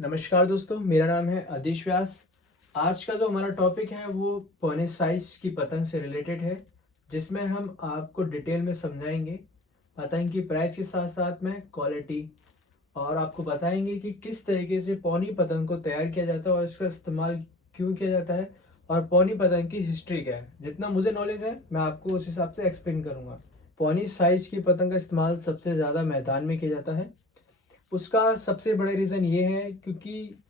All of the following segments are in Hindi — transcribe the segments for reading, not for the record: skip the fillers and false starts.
नमस्कार दोस्तों, मेरा नाम है आदिश व्यास। आज का जो हमारा टॉपिक है वो पौने साइज की पतंग से रिलेटेड है, जिसमें हम आपको डिटेल में समझाएंगे पतंग की प्राइस के साथ साथ में क्वालिटी, और आपको बताएंगे कि किस तरीके से पौनी पतंग को तैयार किया जाता है और इसका इस्तेमाल क्यों किया जाता है, और पौनी पतंग की हिस्ट्री क्या है। जितना मुझे नॉलेज है मैं आपको उस हिसाब से एक्सप्लेन करूंगा। पौनी साइज की पतंग का इस्तेमाल सबसे ज़्यादा मैदान में किया जाता है। उसका सबसे बड़े रीज़न ये है क्योंकि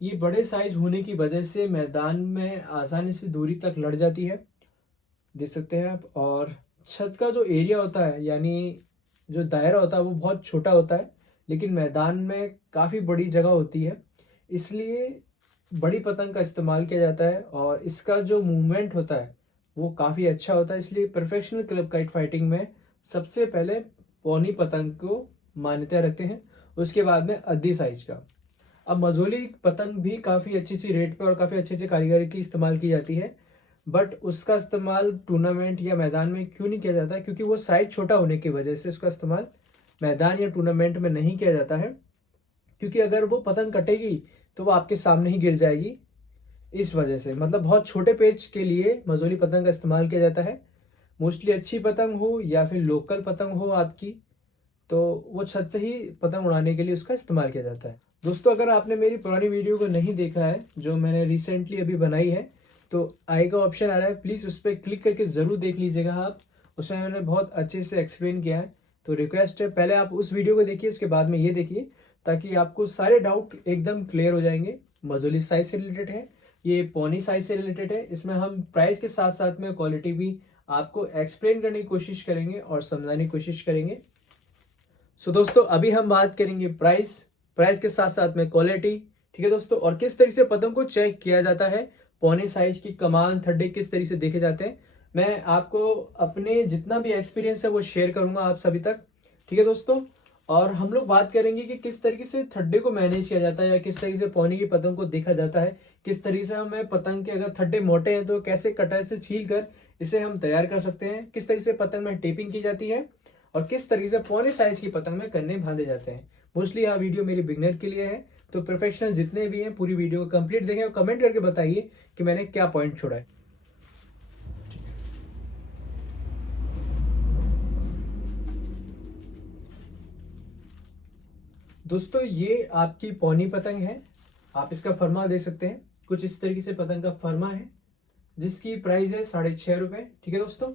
ये बड़े साइज होने की वजह से मैदान में आसानी से दूरी तक लड़ जाती है, देख सकते हैं आप। और छत का जो एरिया होता है, यानी जो दायरा होता है, वो बहुत छोटा होता है, लेकिन मैदान में काफ़ी बड़ी जगह होती है, इसलिए बड़ी पतंग का इस्तेमाल किया जाता है। और इसका जो मूवमेंट होता है वो काफ़ी अच्छा होता है, इसलिए प्रोफेशनल क्लब काइट फाइटिंग में सबसे पहले पौनी पतंग को मान्यता रखते हैं, उसके बाद में अद्दी साइज का। अब मजोली पतंग भी काफ़ी अच्छी सी रेट पे और काफ़ी अच्छे से कारीगरी की इस्तेमाल की जाती है, बट उसका इस्तेमाल टूर्नामेंट या मैदान में क्यों नहीं किया जाता, क्योंकि वो साइज छोटा होने की वजह से उसका इस्तेमाल मैदान या टूर्नामेंट में नहीं किया जाता है। क्योंकि अगर वो पतंग कटेगी तो वो आपके सामने ही गिर जाएगी। इस वजह से मतलब बहुत छोटे पेच के लिए मजोली पतंग का इस्तेमाल किया जाता है। मोस्टली अच्छी पतंग हो या फिर लोकल पतंग हो आपकी, तो वो छत से ही पतंग उड़ाने के लिए उसका इस्तेमाल किया जाता है। दोस्तों, अगर आपने मेरी पुरानी वीडियो को नहीं देखा है जो मैंने रिसेंटली अभी बनाई है, तो आई का ऑप्शन आ रहा है, प्लीज़ उस पर क्लिक करके ज़रूर देख लीजिएगा आप। उसमें मैंने बहुत अच्छे से एक्सप्लेन किया है। तो रिक्वेस्ट है, पहले आप उस वीडियो को देखिए, उसके बाद में ये देखिए, ताकि आपको सारे डाउट एकदम क्लियर हो जाएंगे। मजोली साइज से रिलेटेड है, ये पौनी साइज से रिलेटेड है। इसमें हम प्राइस के साथ साथ में क्वालिटी भी आपको एक्सप्लेन करने की कोशिश करेंगे और समझाने की कोशिश करेंगे। सो दोस्तों, अभी हम बात करेंगे प्राइस, प्राइस के साथ साथ में क्वालिटी, ठीक है दोस्तों, और किस तरीके से पतंग को चेक किया जाता है, पौने साइज की कमान थड्डे किस तरीके से देखे जाते हैं। मैं आपको अपने जितना भी एक्सपीरियंस है वो शेयर करूंगा आप सभी तक, ठीक है दोस्तों। और हम लोग बात करेंगे कि किस तरीके से थड्डे को मैनेज किया जाता है, या किस तरीके से पौनी की पतंग को देखा जाता है, किस तरीके से हमें पतंग के अगर थड्डे मोटे हैं तो कैसे कटाई से छील कर इसे हम तैयार कर सकते हैं, किस तरीके से पतंग में टेपिंग की जाती है, और किस तरीके से पौने साइज की पतंग में कन्ने बांधे जाते हैं। मोस्टली यह वीडियो मेरी बिगनर के लिए है, तो प्रोफेशनल जितने भी हैं पूरी वीडियो को कंप्लीट देखें और कमेंट करके बताइए कि मैंने क्या पॉइंट छोड़ा है। दोस्तों, ये आपकी पौनी पतंग है, आप इसका फरमा देख सकते हैं। कुछ इस तरीके से पतंग का फरमा है, जिसकी प्राइस है 6.5 रुपए, ठीक है दोस्तों।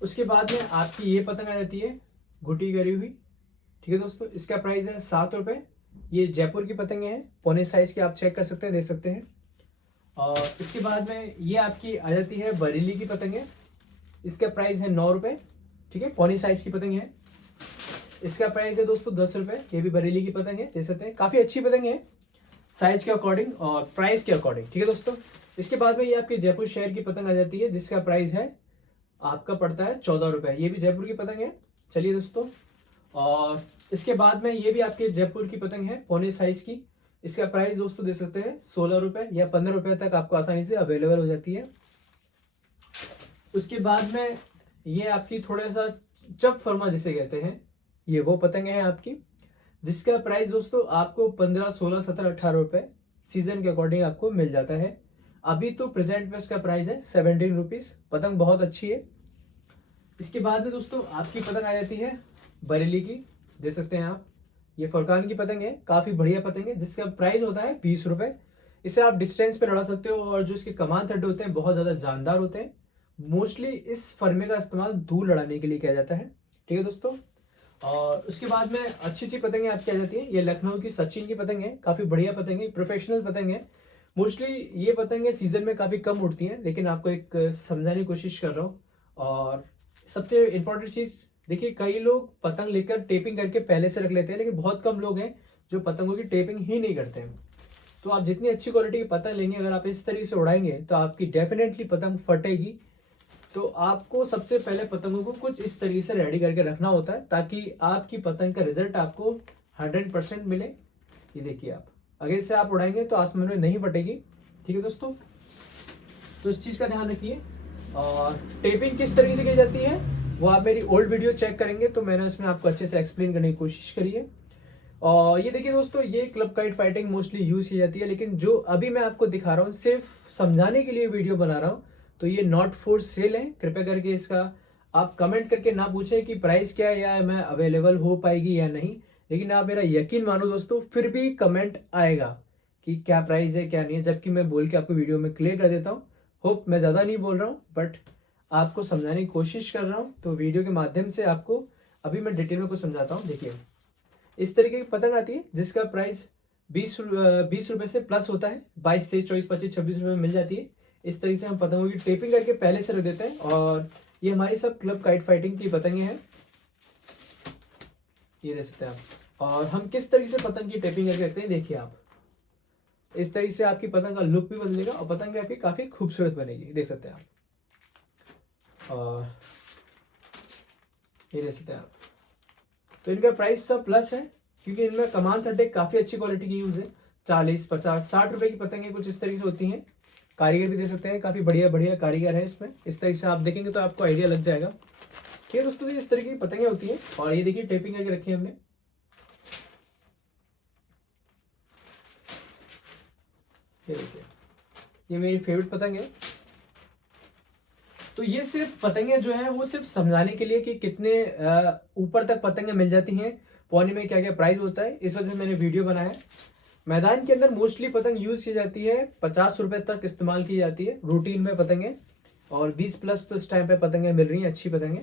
उसके बाद में आपकी ये पतंग आ जाती है घुटी करी हुई, ठीक है दोस्तों। इसका प्राइस है 7 रुपए। ये जयपुर की पतंगे हैं, पौने साइज की, आप चेक कर सकते हैं, देख सकते हैं। और इसके बाद में ये आपकी आ जाती है बरेली की पतंगे, इसका प्राइस है 9 रुपए, ठीक है, पौनी साइज की पतंग है। इसका प्राइस है दोस्तों 10 रुपए, ये भी बरेली की पतंग है, देख सकते हैं, काफी अच्छी पतंग है साइज के अकॉर्डिंग और प्राइस के अकॉर्डिंग, ठीक है दोस्तों। इसके बाद में ये आपकी जयपुर शहर की पतंग आ जाती है, जिसका प्राइस है आपका पड़ता है 14 रुपए, ये भी जयपुर की पतंग है। चलिए दोस्तों, और इसके बाद में ये भी आपके जयपुर की पतंग है पौने साइज की, इसका प्राइस दोस्तों दे सकते हैं 16 रुपए या 15 रुपए तक आपको आसानी से अवेलेबल हो जाती है। उसके बाद में ये आपकी थोड़ा सा चप फरमा जिसे कहते हैं, ये वो पतंग है आपकी, जिसका प्राइस दोस्तों आपको 15, 16, 17, 18 रुपए सीजन के अकॉर्डिंग आपको मिल जाता है। अभी तो प्रेजेंट में इसका प्राइस है 17 रुपीज। पतंग बहुत अच्छी है। इसके बाद में दोस्तों आपकी पतंग आ जाती है बरेली की, देख सकते हैं आप, ये फरकान की पतंग है, काफी बढ़िया पतंग है, जिसका प्राइस होता है 20 रुपए। इसे आप डिस्टेंस पे लड़ा सकते हो, और जो इसके कमान थड्डे होते हैं बहुत ज्यादा जानदार होते हैं। मोस्टली इस फर्मे का इस्तेमाल धूल लड़ाने के लिए किया जाता है, ठीक है दोस्तों। और उसके बाद में अच्छी अच्छी पतंगे आपकी आ जाती है, ये लखनऊ की सचिन की पतंग है, काफी बढ़िया पतंग है, प्रोफेशनल पतंग है। मोस्टली ये पतंगे सीजन में काफी कम उड़ती हैं, लेकिन आपको एक समझाने की कोशिश कर रहा हूँ। और सबसे इंपॉर्टेंट चीज देखिए, कई लोग पतंग लेकर टेपिंग करके पहले से रख लेते हैं, लेकिन बहुत कम लोग हैं जो पतंगों की टेपिंग ही नहीं करते हैं। तो आप जितनी अच्छी क्वालिटी की पतंग लेंगे, अगर आप इस तरीके से उड़ाएंगे तो आपकी डेफिनेटली पतंग फटेगी। तो आपको सबसे पहले पतंगों को कुछ इस तरीके से रेडी करके रखना होता है, ताकि आपकी पतंग का रिजल्ट आपको 100% मिले। ये देखिए, आप अगर इसे आप उड़ाएंगे तो आसमान में नहीं फटेगी, ठीक है दोस्तों। तो इस चीज का ध्यान रखिए। और टेपिंग किस तरीके से की जाती है वो आप मेरी ओल्ड वीडियो चेक करेंगे तो मैंने उसमें आपको अच्छे से एक्सप्लेन करने की कोशिश करी है। और ये देखिए दोस्तों, ये club kite fighting mostly use की जाती है, लेकिन जो अभी मैं आपको दिखा रहा हूँ सिर्फ समझाने के लिए वीडियो बना रहा हूँ। तो ये नॉट फॉर सेल है, कृपया करके इसका आप कमेंट करके ना पूछें कि प्राइस क्या है या मैं अवेलेबल हो पाएगी या नहीं। लेकिन आप मेरा यकीन मानो दोस्तों, फिर भी कमेंट आएगा कि क्या प्राइस है क्या नहीं है, जबकि मैं बोल के आपको वीडियो में क्लियर कर देता हूँ। होप मैं ज़्यादा नहीं बोल रहा हूँ, बट आपको समझाने की कोशिश कर रहा हूँ। तो वीडियो के माध्यम से आपको अभी मैं डिटेल में कुछ समझाता हूँ। देखिए, इस तरीके की पतंग आती है जिसका प्राइस 20 रुपए से प्लस होता है। 22, 23, 24, 25, 26 रुपए में मिल जाती है। इस तरीके से हम पतंगों की टेपिंग करके पहले से रख देते हैं। और ये हमारी सब क्लब काइट फाइटिंग की पतंगे हैं, ये देख सकते हैं आप। और हम किस तरीके से पतंग की टेपिंग करके रखते हैं, देखिए आप। इस तरीके से आपकी पतंग का लुक भी बदलेगा और पतंग भी आपकी काफी खूबसूरत बनेगी, देख सकते हैं आप। और ये देख सकते हैं आप। तो इनका प्राइस सब प्लस है, क्योंकि इनमें कमान थड्डे काफी अच्छी क्वालिटी की यूज है। 40, 50, 60 रुपए की पतंगे कुछ इस तरीके से होती हैं। कारीगर भी दे सकते हैं, काफी बढ़िया बढ़िया कारीगर है इसमें। इस तरीके से आप देखेंगे तो आपको आइडिया लग जाएगा। ये दोस्तों इस तरीके की पतंगे होती हैं। और ये देखिए टेपिंग करके रखी है हमने। ये देखिए, ये मेरी फेवरेट पतंग है। तो ये सिर्फ पतंगे जो है वो सिर्फ समझाने के लिए कि कितने ऊपर तक पतंगे मिल जाती हैं, पौने में क्या क्या प्राइस होता है, इस वजह से मैंने वीडियो बनाया है। मैदान के अंदर मोस्टली पतंग यूज की जाती है, 50 रुपए तक इस्तेमाल की जाती है रूटीन में पतंगे। और 20 प्लस तो इस टाइम पे पतंगे मिल रही हैं, अच्छी पतंगे।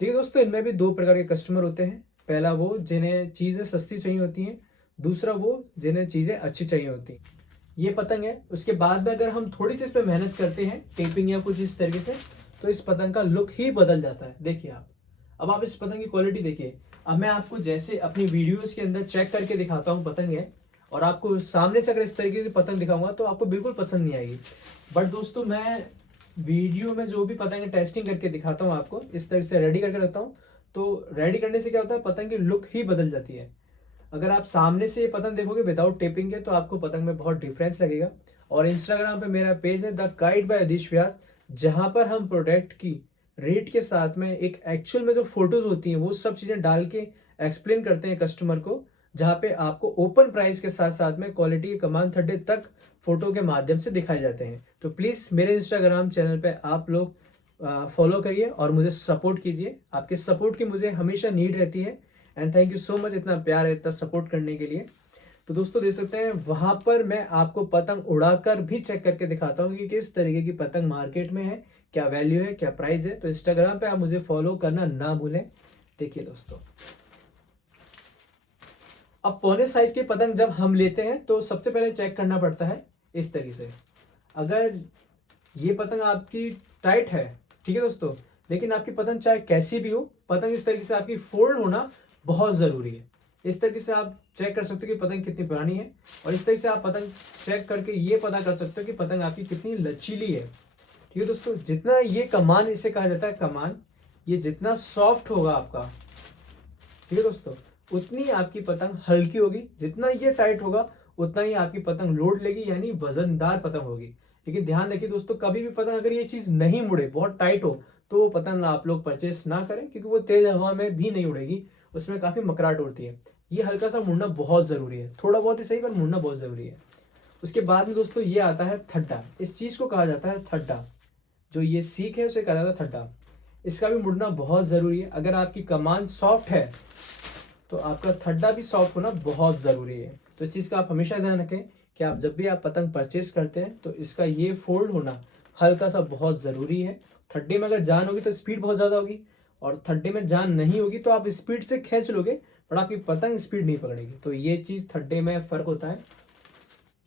देखिए दोस्तों, इनमें भी दो प्रकार के कस्टमर होते हैं। पहला वो जिन्हें चीजें सस्ती चाहिए होती हैं, दूसरा वो जिन्हें चीजें अच्छी चाहिए होती हैं। ये पतंग है। उसके बाद में अगर हम थोड़ी सी इस पर मेहनत करते हैं, टेपिंग या कुछ इस तरीके से, तो इस पतंग का लुक ही बदल जाता है। देखिए आप, अब आप इस पतंग की क्वालिटी देखिए। अब मैं आपको जैसे अपनी वीडियोस के अंदर चेक करके दिखाता हूँ पतंग है, और आपको सामने से अगर इस तरीके की पतंग दिखाऊंगा तो आपको बिल्कुल पसंद नहीं आएगी। बट दोस्तों, मैं वीडियो में जो भी पतंग टेस्टिंग करके दिखाता हूँ आपको, इस तरह से रेडी करके रखता हूँ। तो रेडी करने से क्या होता है, पतंग की लुक ही बदल जाती है। अगर आप सामने से ये पतंग देखोगे विदाउट टेपिंग के, तो आपको पतंग में बहुत डिफरेंस लगेगा। और इंस्टाग्राम पे मेरा पेज है द काइट बाय अदिश व्यास, जहां पर हम प्रोडक्ट की रेट के साथ में एक एक्चुअल में जो फोटोज होती हैं वो सब चीजें डाल के एक्सप्लेन करते हैं कस्टमर को, जहां पे आपको ओपन प्राइस के साथ साथ में क्वालिटी के कमान थड्डे तक फोटो के माध्यम से दिखाए जाते हैं। तो प्लीज मेरे इंस्टाग्राम चैनल पे आप लोग फॉलो करिए और मुझे सपोर्ट कीजिए। आपके सपोर्ट की मुझे हमेशा नीड रहती है। And thank you so much इतना प्यार है, इतना सपोर्ट करने के लिए। तो दोस्तों देख सकते हैं, वहां पर मैं आपको पतंग उड़ाकर भी चेक करके दिखाता हूँ कि किस तरीके की पतंग मार्केट में है, क्या वैल्यू है, क्या प्राइस है। तो इंस्टाग्राम पे आप मुझे फॉलो करना ना भूलें। देखिए दोस्तों, अब पौने साइज की पतंग जब हम लेते हैं तो सबसे पहले चेक करना पड़ता है इस तरीके से। अगर ये पतंग आपकी टाइट है, ठीक है दोस्तों, लेकिन आपकी पतंग चाहे कैसी भी हो, पतंग इस तरीके से आपकी फोल्ड होना बहुत जरूरी है। इस तरीके से आप चेक कर सकते हो कि पतंग कितनी पुरानी है, और इस तरीके से आप पतंग चेक करके ये पता कर सकते हो कि पतंग आपकी कितनी लचीली है। ठीक है दोस्तों, जितना ये कमान, इसे कहा जाता है कमान, ये जितना सॉफ्ट होगा आपका, ठीक है दोस्तों, उतनी आपकी पतंग हल्की होगी। जितना ये टाइट होगा उतना ही आपकी पतंग लोड लेगी, यानी वजनदार पतंग होगी। लेकिन ध्यान रखिए दोस्तों, कभी भी पतंग अगर ये चीज नहीं मुड़े, बहुत टाइट हो, तो वो पतंग आप लोग परचेस ना करें, क्योंकि वो तेज हवा में भी नहीं उड़ेगी, उसमें काफी मकराहट उड़ती है। ये हल्का सा मुड़ना बहुत जरूरी है, थोड़ा बहुत ही सही पर मुड़ना बहुत जरूरी है। उसके बाद में दोस्तों ये आता है थड्डा। इस चीज को कहा जाता है थड्डा, जो ये सीख है उसे कहा जाता है थड्डा। इसका भी मुड़ना बहुत जरूरी है। अगर आपकी कमान सॉफ्ट है तो आपका थड्डा भी सॉफ्ट होना बहुत जरूरी है। तो इस चीज का आप हमेशा ध्यान रखें कि आप जब भी आप पतंग परचेज करते हैं तो इसका ये फोल्ड होना हल्का सा बहुत जरूरी है। थड्डे में अगर जान होगी तो स्पीड बहुत ज्यादा होगी, और थड्डे में जान नहीं होगी तो आप स्पीड से खींच लोगे पर आपकी पतंग स्पीड नहीं पकड़ेगी। तो ये चीज थड्डे में फर्क होता है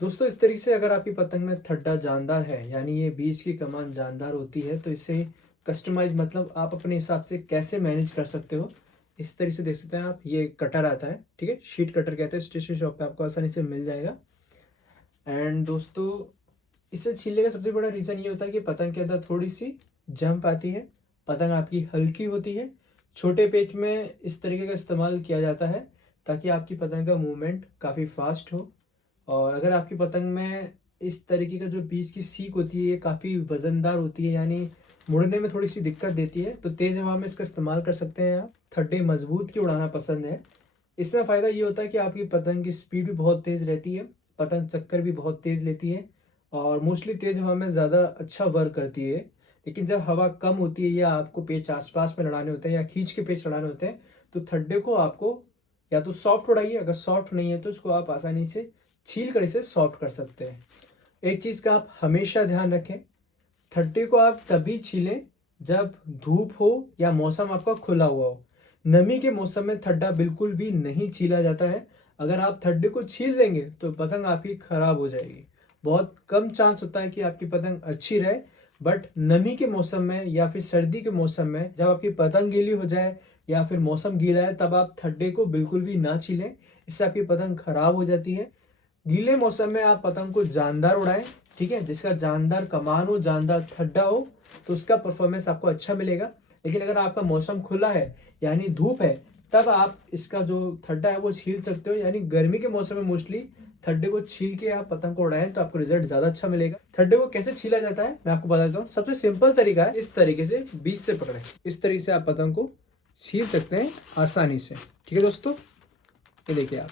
दोस्तों। इस तरीके से अगर आपकी पतंग में थड्डा जानदार है, यानी ये बीच की कमान जानदार होती है, तो इसे कस्टमाइज मतलब आप अपने हिसाब से कैसे मैनेज कर सकते हो। इस तरीके से देख सकते हैं आप, ये कटर आता है, ठीक है, शीट कटर कहते हैं, स्टेशनरी शॉप पे आपको आसानी से मिल जाएगा। एंड दोस्तों, इसे छीलने का सबसे बड़ा रीजन ये होता है कि पतंग के अंदर थोड़ी सी जंप आती है, पतंग आपकी हल्की होती है। छोटे पेच में इस तरीके का इस्तेमाल किया जाता है ताकि आपकी पतंग का मूवमेंट काफ़ी फास्ट हो। और अगर आपकी पतंग में इस तरीके का जो बीच की सीक होती है ये काफ़ी वजनदार होती है, यानी मुड़ने में थोड़ी सी दिक्कत देती है, तो तेज हवा में इसका इस्तेमाल कर सकते हैं आप। थड्डे मजबूत की उड़ाना पसंद है, इसमें फ़ायदा ये होता है कि आपकी पतंग की स्पीड भी बहुत तेज़ रहती है, पतंग चक्कर भी बहुत तेज़ लेती है और मोस्टली तेज़ हवा में ज़्यादा अच्छा वर्क करती है। लेकिन जब हवा कम होती है या आपको पेच आस-पास में लड़ाने होते हैं या खींच के पेच लड़ाने होते हैं, तो थड्डे को आपको या तो सॉफ्ट उड़ाइए, अगर सॉफ्ट नहीं है तो इसको आप आसानी से छील कर इसे सॉफ्ट कर सकते हैं। एक चीज़ का आप हमेशा ध्यान रखें, थड्डे को आप तभी छीलें जब धूप हो या मौसम आपका खुला हुआ हो। नमी के मौसम में थड्डा बिल्कुल भी नहीं छीला जाता है। अगर आप थड्डे को छील देंगे तो पतंग आपकी खराब हो जाएगी। बहुत कम चांस होता है कि आपकी पतंग अच्छी रहे, बट नमी के मौसम में या फिर सर्दी के मौसम में जब आपकी पतंग गीली हो जाए या फिर मौसम गीला है, तब आप थड्डे को बिल्कुल भी ना छीलें, इससे आपकी पतंग खराब हो जाती है। गीले मौसम में आप पतंग को जानदार उड़ाएं, ठीक है, जिसका जानदार कमान हो, जानदार थड्डा हो, तो उसका परफॉर्मेंस आपको अच्छा मिलेगा। लेकिन अगर आपका मौसम खुला है यानी धूप है, तब आप इसका जो थड्डा है वो छील सकते हो। यानी गर्मी के मौसम में मोस्टली थड्डे को छील के आप पतंग को उड़ाएं तो आपको रिजल्ट ज्यादा अच्छा मिलेगा। थड्डे को कैसे छीला जाता है मैं आपको बता देता हूँ। सबसे सिंपल तरीका है, इस तरीके से बीच से पकड़ें, इस तरीके से आप पतंग को छील सकते हैं आसानी से। ठीक है दोस्तों, ये देखिए आप,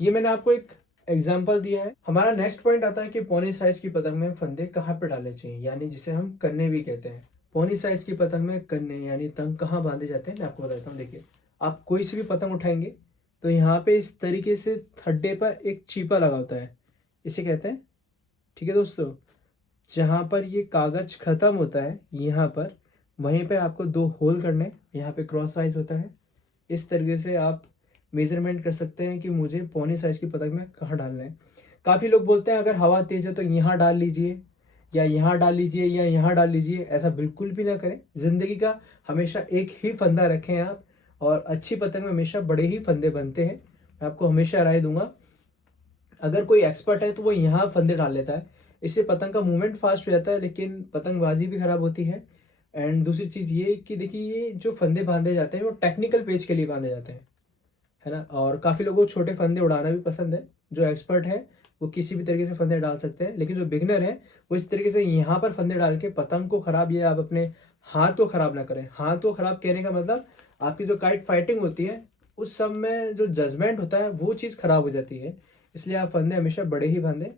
ये मैंने आपको एक एग्जाम्पल दिया है। हमारा नेक्स्ट पॉइंट आता है कि पौनी साइज की पतंग में फंदे कहाँ पे डालने चाहिए, यानी जिसे हम कन्ने भी कहते हैं। पौनी साइज की पतंग में कन्ने यानी तंग कहाँ बांधे जाते हैं मैं आपको बताता हूँ। देखिए, आप कोई सी भी पतंग उठाएंगे तो यहाँ पे इस तरीके से थड्डे पर एक चीपा लगा होता है, इसे कहते हैं। ठीक है दोस्तों, जहाँ पर ये कागज खत्म होता है यहाँ पर, वहीं पे आपको 2 होल करने, यहाँ पे क्रॉस वाइज होता है। इस तरीके से आप मेजरमेंट कर सकते हैं कि मुझे पौनी साइज की पतंग में कहाँ डालना है। काफ़ी लोग बोलते हैं अगर हवा तेज है तो यहाँ डाल लीजिए या यहाँ डाल लीजिए या यहाँ डाल लीजिए, ऐसा बिल्कुल भी ना करें। जिंदगी का हमेशा एक ही फंदा रखें आप, और अच्छी पतंग में हमेशा बड़े ही फंदे बनते हैं। मैं आपको हमेशा राय दूंगा, अगर कोई एक्सपर्ट है तो वो यहाँ फंदे डाल लेता है, इससे पतंग का मूवमेंट फास्ट हो जाता है लेकिन पतंगबाजी भी खराब होती है। एंड दूसरी चीज़ ये कि देखिए, ये जो फंदे बांधे जाते हैं वो टेक्निकल पेज के लिए बांधे जाते हैं, है ना। और काफ़ी लोगों को छोटे फंदे उड़ाना भी पसंद है। जो एक्सपर्ट है वो किसी भी तरीके से फंदे डाल सकते हैं, लेकिन जो बिगनर है वो इस तरीके से यहाँ पर फंदे डाल के पतंग को खराब, या आप अपने हाथ को खराब ना करें। हाथ को खराब कहने का मतलब आपकी जो काइट फाइटिंग होती है उस सब में जो जजमेंट होता है वो चीज़ खराब हो जाती है। इसलिए आप फंदे हमेशा बड़े ही बांधें।